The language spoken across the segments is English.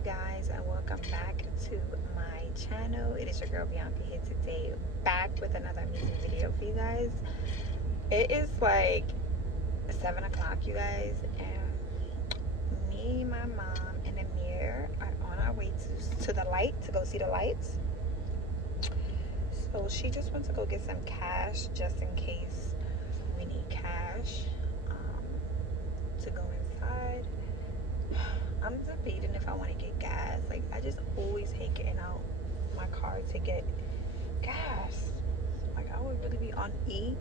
you guys, and welcome back to my channel. It is your girl Bianca here today, back with another amazing video for you guys. It is like 7 o'clock, you guys, and me, my mom, and Amir are on our way to the light to go see the lights. So she just wants to go get some cash just in case we need cash to go inside. I'm debating if I want to get gas. Like, I just always hate getting out my car to get gas. Like, I would really be on E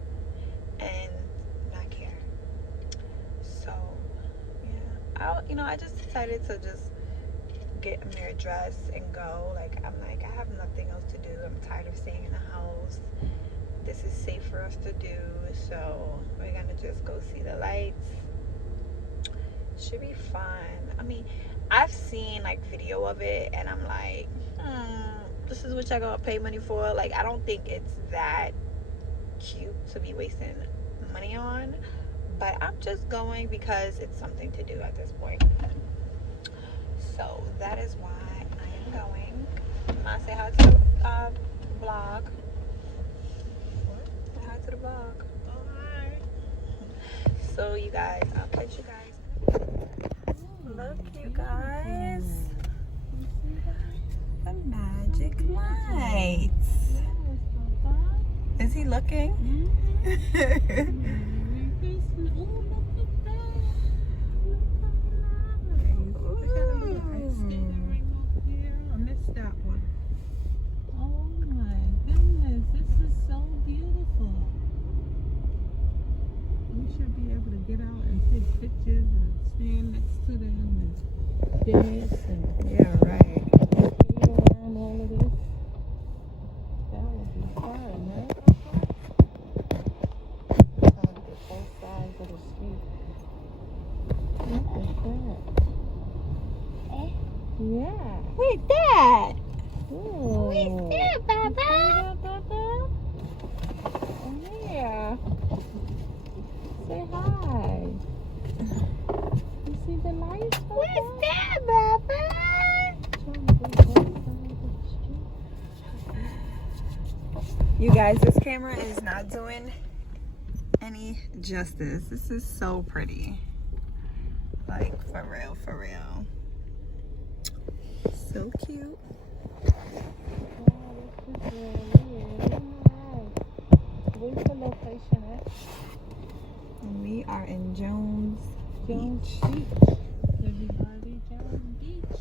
and not care. So yeah, I just decided to just get Amir dressed and go. Like, I'm like, I have nothing else to do. I'm tired of staying in the house. This is safe for us to do, so we're gonna just go see the lights. Should be fun. I mean, I've seen like video of it and I'm like, this is what y'all gonna pay money for? Like, I don't think it's that cute to be wasting money on, but I'm just going because it's something to do at this point. So that is why I am going. I say hi to the vlog. What? Say hi to the vlog. Oh, hi. So you guys, I'll catch you guys. Look, you guys, the magic lights. Is he looking? Yeah, right. Around all of this. That would be fun, right? Trying to get both sides of the street. Look at that. Yeah. Wait, Dad! Where's that, Baba? Baba? Yeah. Say hi. You see the lights? Where's that, Baba? You guys, this camera is not doing any justice. This is so pretty. Like, for real, for real. So cute. Where's the location at? And we are in Jones Beach. Everybody, Jones Beach.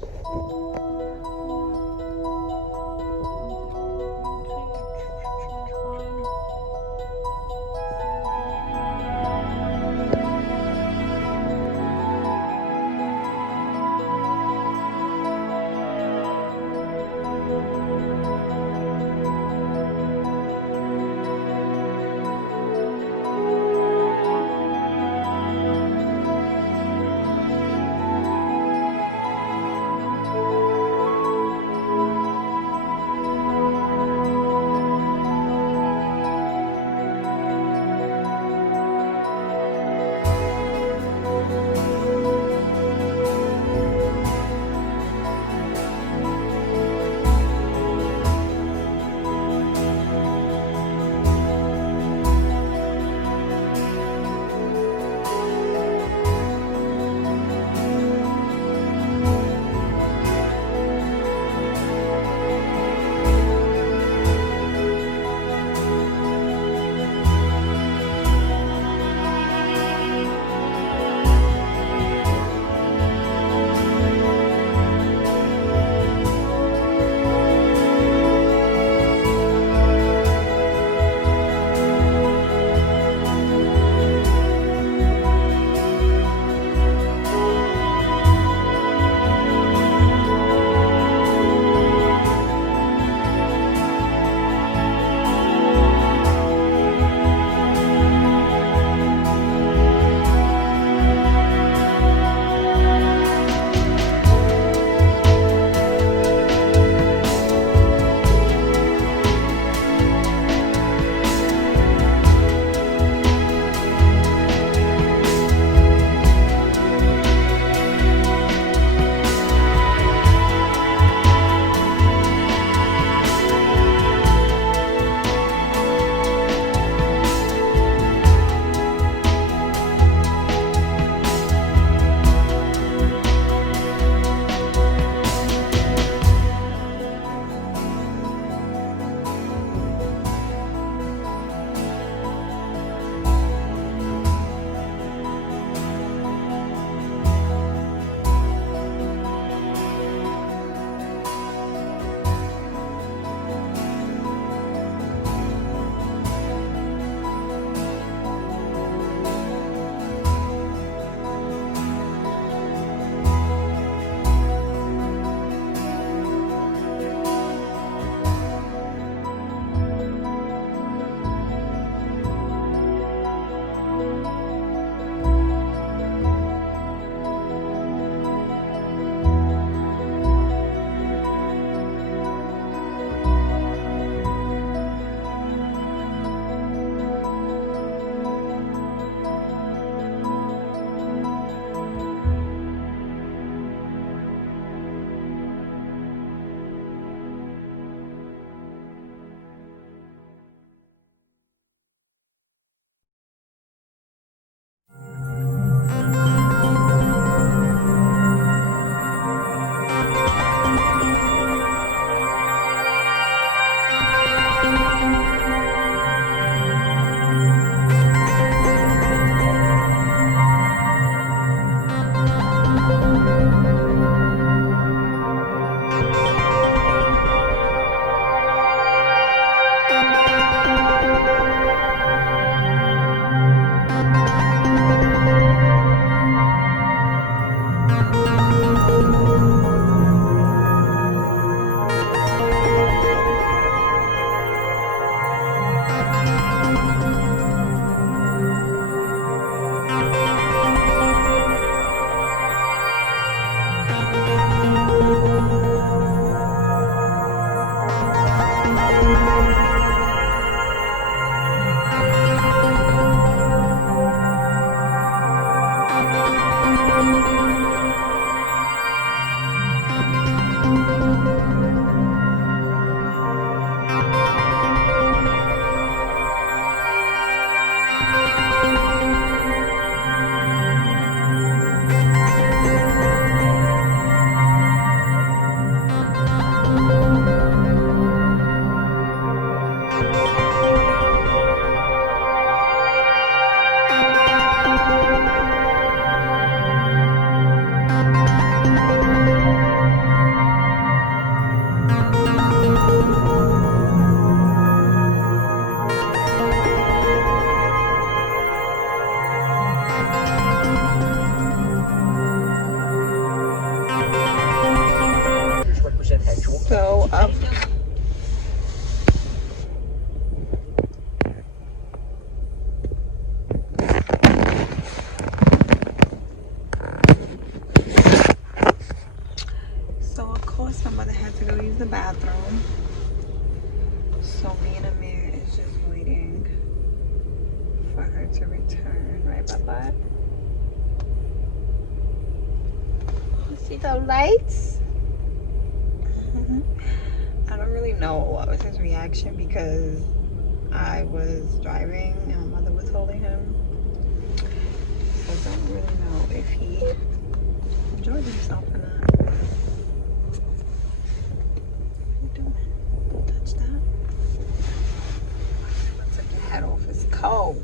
going to return. Right, Papa? You see the lights? I don't really know what was his reaction because I was driving and my mother was holding him. I don't really know if he enjoyed himself or not. Don't touch that. Let's take the hat off. It's cold.